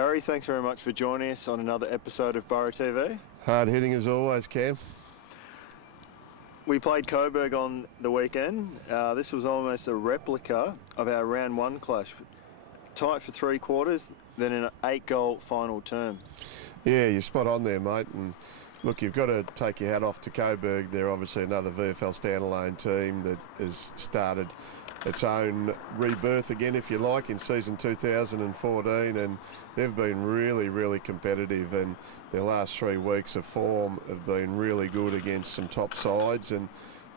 Gary, thanks very much for joining us on another episode of Borough TV. Hard hitting as always, Cam. We played Coburg on the weekend. This was almost a replica of our round one clash. Tight for 3 quarters, then an 8-goal final term. Yeah, you're spot on there, mate. And look, you've got to take your hat off to Coburg. They're obviously another VFL standalone team that has started its own rebirth again, if you like, in season 2014, and they've been really competitive, and their last 3 weeks of form have been really good against some top sides. And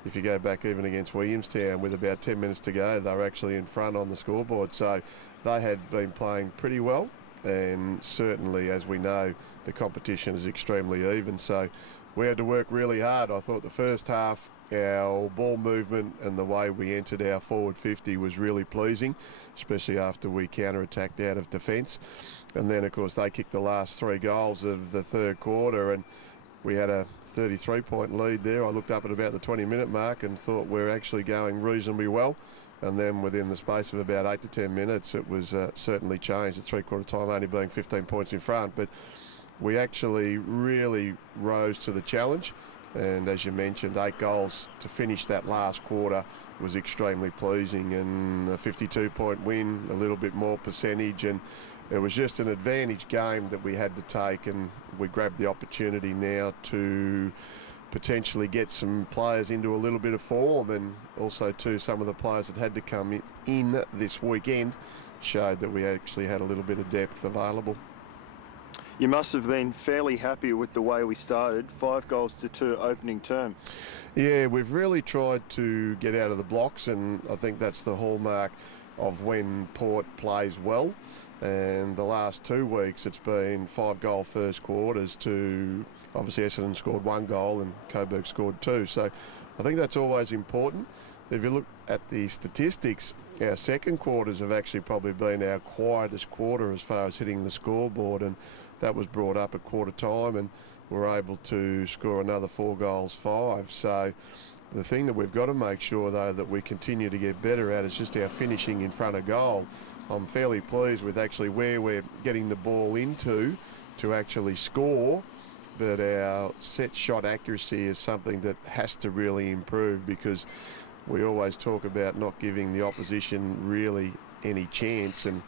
if you go back even against Williamstown with about 10 minutes to go, they were actually in front on the scoreboard. So they had been playing pretty well, and certainly, as we know, the competition is extremely even. So we had to work really hard. I thought the first half, our ball movement and the way we entered our forward 50 was really pleasing, especially after we counter-attacked out of defence. And then, of course, they kicked the last 3 goals of the third quarter, and we had a 33-point lead there. I looked up at about the 20-minute mark and thought we're actually going reasonably well. And then within the space of about 8 to 10 minutes, it was certainly changed at 3/4 time, only being 15 points in front. But we actually really rose to the challenge. And as you mentioned, 8 goals to finish that last quarter was extremely pleasing, and a 52-point win, a little bit more percentage, and it was just an advantage game that we had to take, and we grabbed the opportunity now to potentially get some players into a little bit of form, and also too some of the players that had to come in this weekend showed that we actually had a little bit of depth available. You must have been fairly happy with the way we started, 5 goals to 2 opening term. Yeah, we've really tried to get out of the blocks, and I think that's the hallmark of when Port plays well. And the last 2 weeks, it's been 5-goal first quarters to, obviously Essendon scored 1 goal and Coburg scored 2. So I think that's always important. If you look at the statistics, our second quarters have actually probably been our quietest quarter as far as hitting the scoreboard, and that was brought up at quarter time, and we're able to score another 4 goals, 5. So the thing that we've got to make sure, though, that we continue to get better at is just our finishing in front of goal. I'm fairly pleased with actually where we're getting the ball into to actually score, but our set shot accuracy is something that has to really improve, because we always talk about not giving the opposition really any chance. And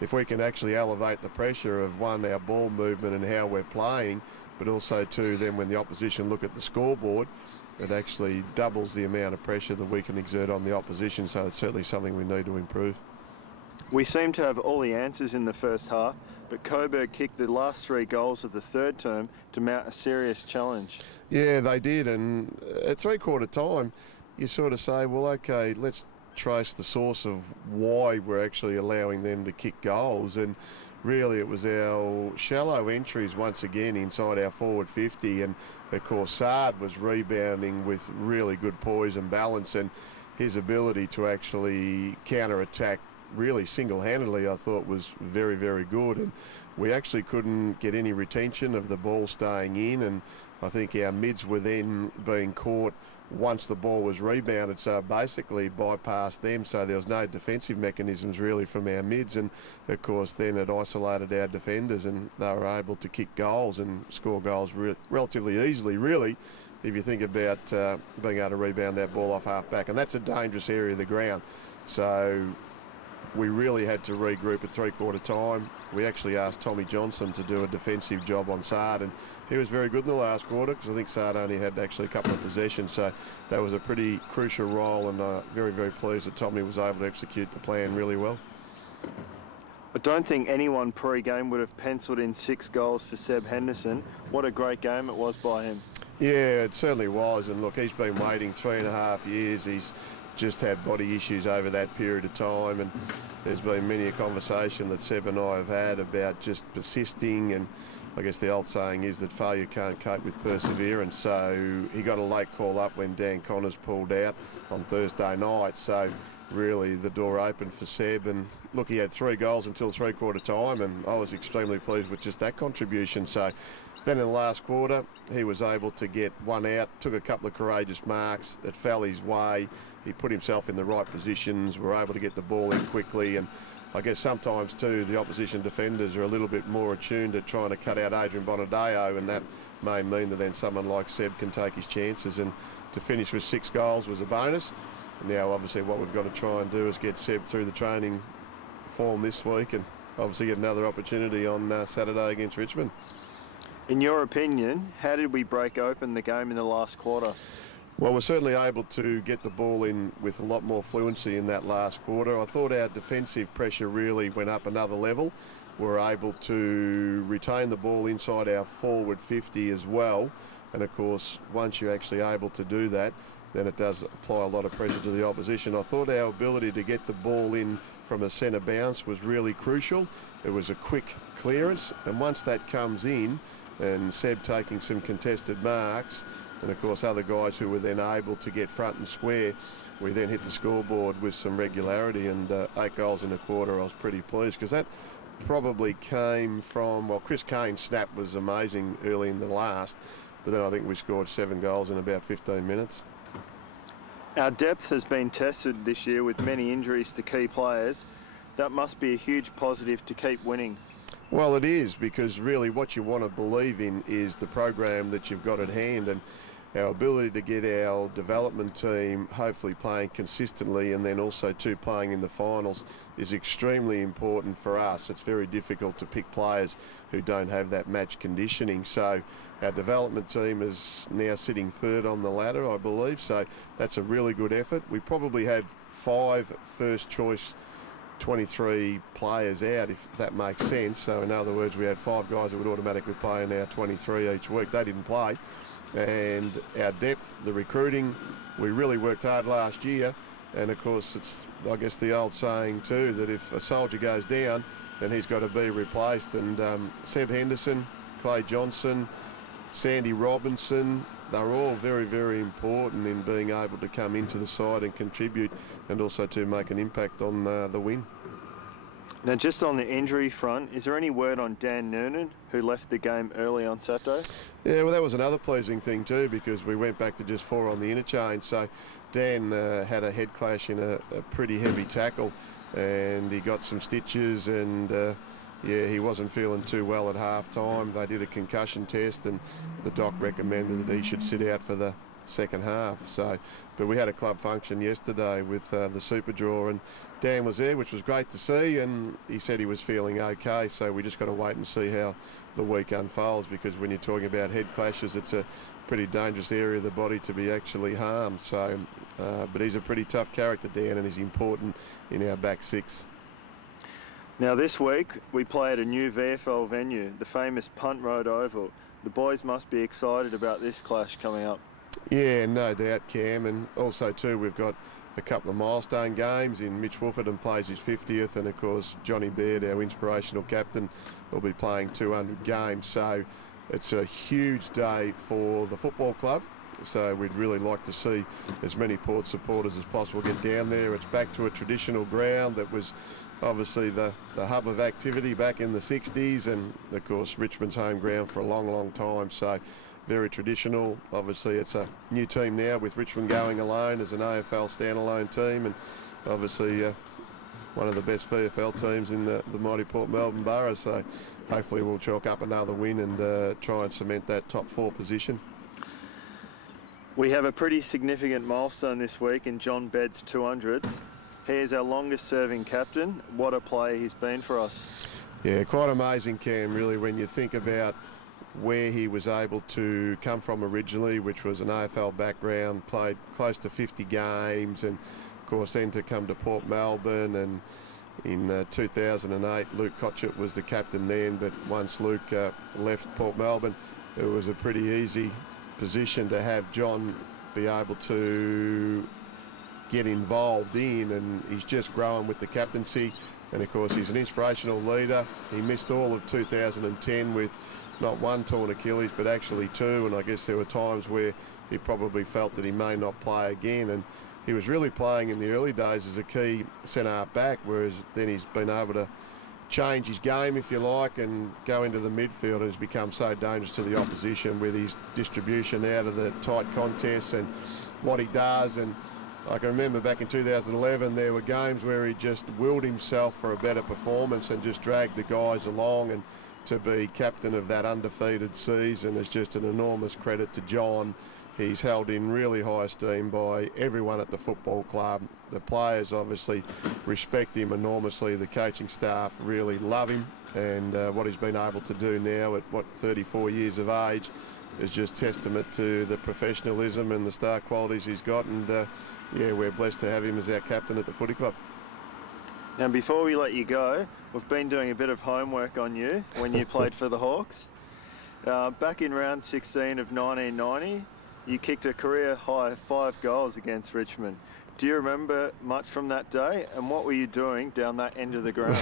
if we can actually elevate the pressure of, 1, our ball movement and how we're playing, but also 2, then when the opposition look at the scoreboard, it actually doubles the amount of pressure that we can exert on the opposition. So it's certainly something we need to improve. We seem to have all the answers in the first half, but Coburg kicked the last 3 goals of the third term to mount a serious challenge. Yeah, they did, and at 3/4 time, you sort of say, well, okay, let's trace the source of why we're actually allowing them to kick goals. And really it was our shallow entries once again inside our forward 50, and of course Sard was rebounding with really good poise and balance, and his ability to actually counter-attack really single-handedly I thought was very good. And we actually couldn't get any retention of the ball staying in, and I think our mids were then being caught once the ball was rebounded, so basically bypassed them, so there was no defensive mechanisms really from our mids, and of course then it isolated our defenders, and they were able to kick goals and score goals relatively easily, really, if you think about being able to rebound that ball off half-back, and that's a dangerous area of the ground. So we really had to regroup at 3/4 time. We actually asked Tommy Johnson to do a defensive job on Sard, and he was very good in the last quarter, because I think Sard only had actually a couple of possessions, so that was a pretty crucial role, and very pleased that Tommy was able to execute the plan really well. I don't think anyone pre-game would have penciled in 6 goals for Seb Henderson. What a great game it was by him. Yeah, it certainly was, and look, he's been waiting 3.5 years. He's just had body issues over that period of time, and there's been many a conversation that Seb and I have had about just persisting, and I guess the old saying is that failure can't cope with perseverance. So he got a late call up when Dan Connors pulled out on Thursday night, so really the door opened for Seb, and look, he had 3 goals until 3/4 time, and I was extremely pleased with just that contribution. So then in the last quarter, he was able to get 1 out, took a couple of courageous marks, it fell his way, he put himself in the right positions, we were able to get the ball in quickly, and I guess sometimes too the opposition defenders are a little bit more attuned at trying to cut out Adrian Bonadeo, and that may mean that then someone like Seb can take his chances, and to finish with 6 goals was a bonus. Now obviously what we've got to try and do is get Seb through the training form this week and obviously get another opportunity on Saturday against Richmond. In your opinion, how did we break open the game in the last quarter? Well, we're certainly able to get the ball in with a lot more fluency in that last quarter. I thought our defensive pressure really went up another level. We're able to retain the ball inside our forward 50 as well. And of course, once you're actually able to do that, then it does apply a lot of pressure to the opposition. I thought our ability to get the ball in from a centre bounce was really crucial. It was a quick clearance, and once that comes in, and Seb taking some contested marks, and of course other guys who were then able to get front and square, we then hit the scoreboard with some regularity, and 8 goals in a quarter. I was pretty pleased because that probably came from, well, Chris Kane's snap was amazing early in the last, but then I think we scored 7 goals in about 15 minutes. Our depth has been tested this year with many injuries to key players. That must be a huge positive to keep winning. Well, it is, because really what you want to believe in is the program that you've got at hand, and our ability to get our development team hopefully playing consistently and then also too playing in the finals is extremely important for us. It's very difficult to pick players who don't have that match conditioning. So our development team is now sitting 3rd on the ladder, I believe, so that's a really good effort. We probably had 5 first choice 23 players out, if that makes sense. So in other words, we had 5 guys that would automatically play in our 23 each week. They didn't play. And our depth, the recruiting, we really worked hard last year. And of course, it's, I guess, the old saying too, that if a soldier goes down, then he's got to be replaced. And Seb Henderson, Clay Johnson, Sandy Robinson, they're all very, very important in being able to come into the side and contribute, and also to make an impact on the win. Now, just on the injury front, is there any word on Dan Noonan, who left the game early on Saturday? Yeah, well, that was another pleasing thing too, because we went back to just 4 on the interchange. So Dan had a head clash in a pretty heavy tackle, and he got some stitches, and yeah, he wasn't feeling too well at half-time. They did a concussion test, and the doc recommended that he should sit out for the second half. So, but we had a club function yesterday with the Super Draw, and Dan was there, which was great to see, and he said he was feeling okay. So we just got to wait and see how the week unfolds, because when you're talking about head clashes, it's a pretty dangerous area of the body to be actually harmed. So, but he's a pretty tough character, Dan, and he's important in our back 6. Now this week we play at a new VFL venue, the famous Punt Road Oval. The boys must be excited about this clash coming up. Yeah, no doubt, Cam, and also too we've got a couple of milestone games in Mitch Wolferton plays his 50th, and of course Johnny Baird, our inspirational captain, will be playing 200 games. So it's a huge day for the football club. So we'd really like to see as many Port supporters as possible get down there. It's back to a traditional ground that was obviously the hub of activity back in the 60s, and of course Richmond's home ground for a long, long time. So very traditional. Obviously it's a new team now with Richmond going alone as an AFL standalone team, and obviously one of the best VFL teams in the mighty Port Melbourne borough. So hopefully we'll chalk up another win and try and cement that top 4 position. We have a pretty significant milestone this week in John Bedd's 200th. He is our longest serving captain. What a player he's been for us. Yeah, quite amazing, Cam, really, when you think about where he was able to come from originally, which was an AFL background, played close to 50 games, and of course then to come to Port Melbourne. And in 2008, Luke Cotchett was the captain then, but once Luke left Port Melbourne, it was a pretty easy position to have John be able to get involved in, and he's just growing with the captaincy. And of course he's an inspirational leader. He missed all of 2010 with not 1 torn Achilles but actually 2, and I guess there were times where he probably felt that he may not play again, and he was really playing in the early days as a key centre-half back, whereas then he's been able to change his game, if you like, and go into the midfield, and has become so dangerous to the opposition with his distribution out of the tight contests and what he does. And I can remember back in 2011 there were games where he just willed himself for a better performance and just dragged the guys along, and to be captain of that undefeated season is just an enormous credit to John. He's held in really high esteem by everyone at the football club. The players obviously respect him enormously. The coaching staff really love him, and what he's been able to do now at, 34 years of age is just testament to the professionalism and the star qualities he's got, and yeah, we're blessed to have him as our captain at the footy club. Now, before we let you go, we've been doing a bit of homework on you when you played for the Hawks. Back in round 16 of 1990, you kicked a career-high 5 goals against Richmond. Do you remember much from that day, and what were you doing down that end of the ground?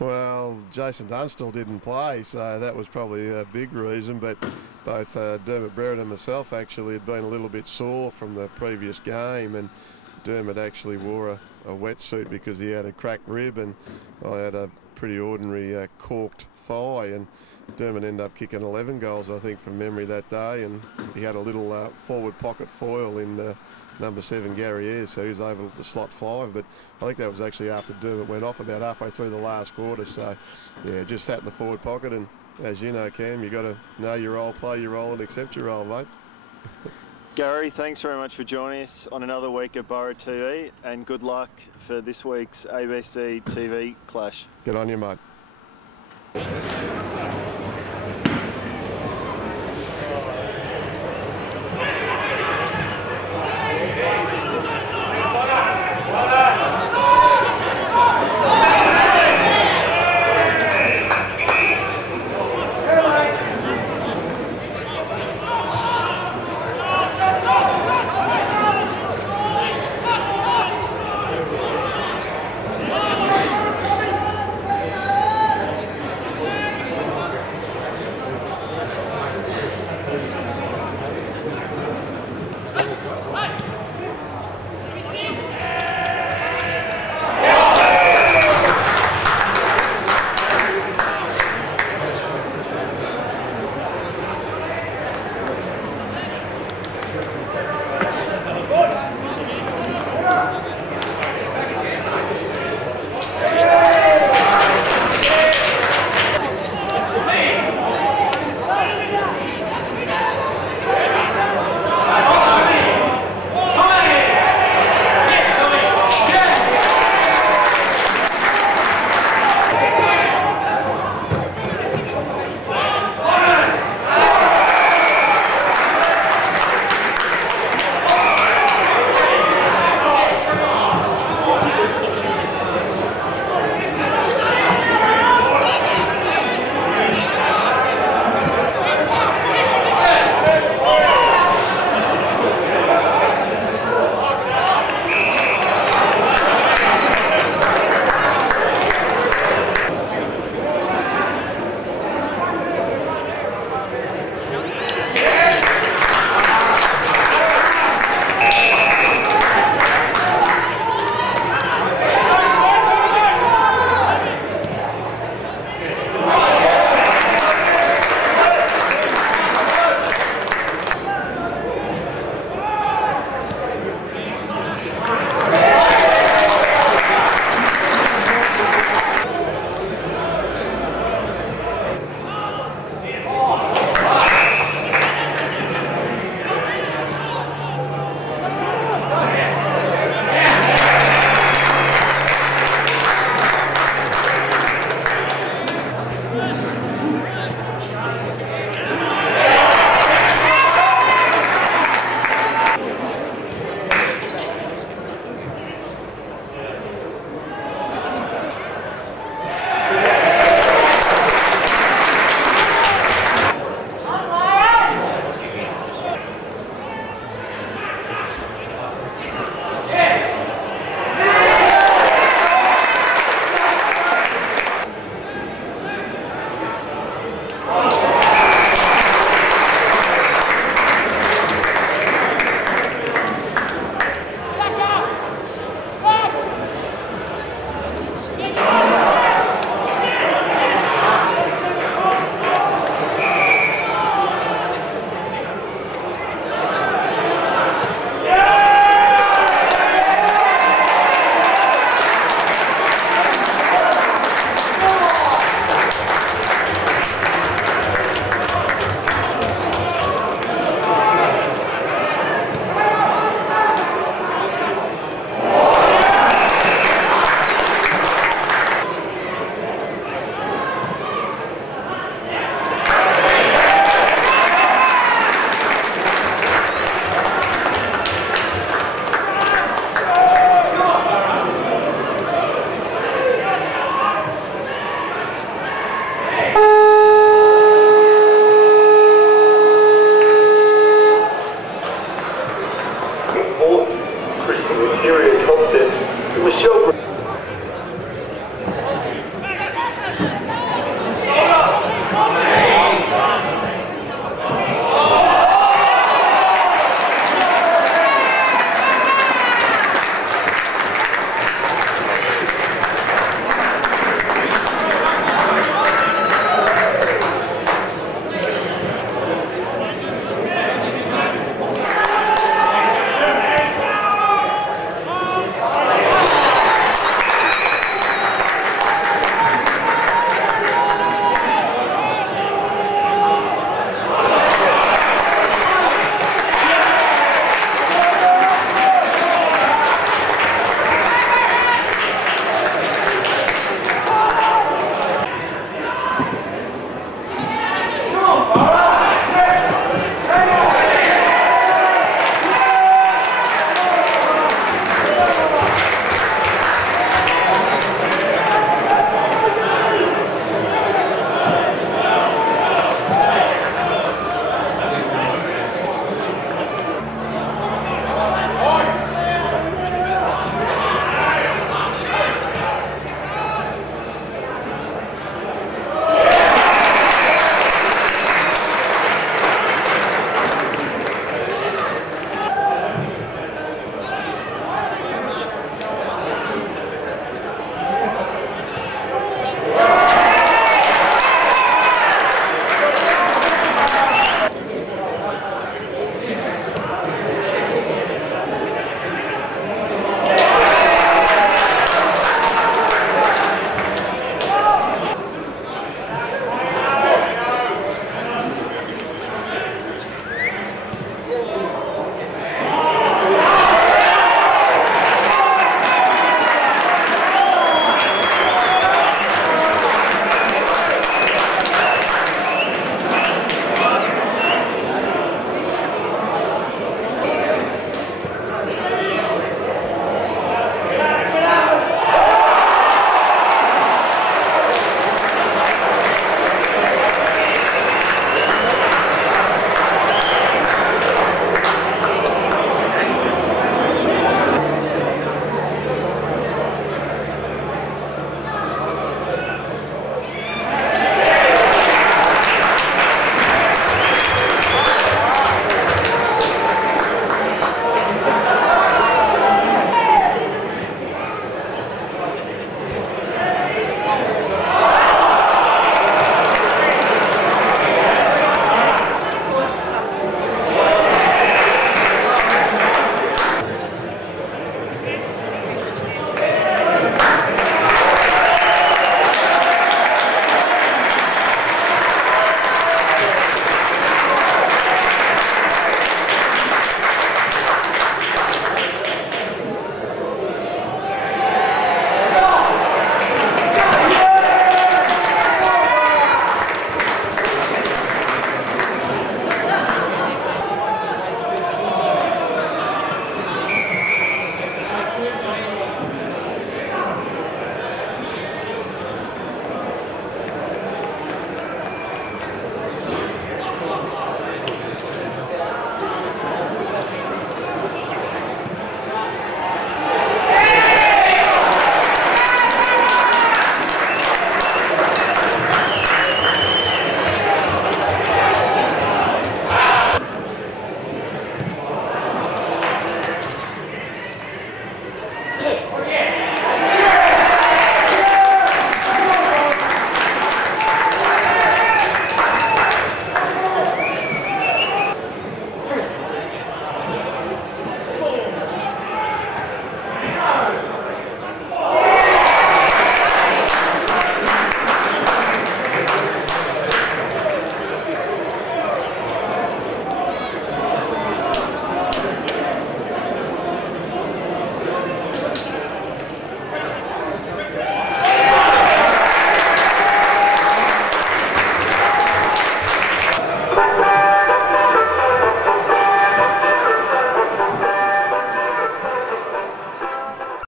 Well, Jason Dunstall didn't play, so that was probably a big reason, but both Dermot Brereton and myself actually had been a little bit sore from the previous game, and Dermot actually wore a wetsuit because he had a cracked rib, and I had a pretty ordinary corked thigh, and Dermot ended up kicking 11 goals, I think, from memory that day, and he had a little forward pocket foil in number 7 Gary Ayres, so he was able to slot 5, but I think that was actually after Dermot went off about halfway through the last quarter. So yeah, just sat in the forward pocket, and as you know, Cam, you got to know your role, play your role, and accept your role, mate. Gary, thanks very much for joining us on another week of Borough TV, and good luck for this week's ABC TV clash. Good on you, mate.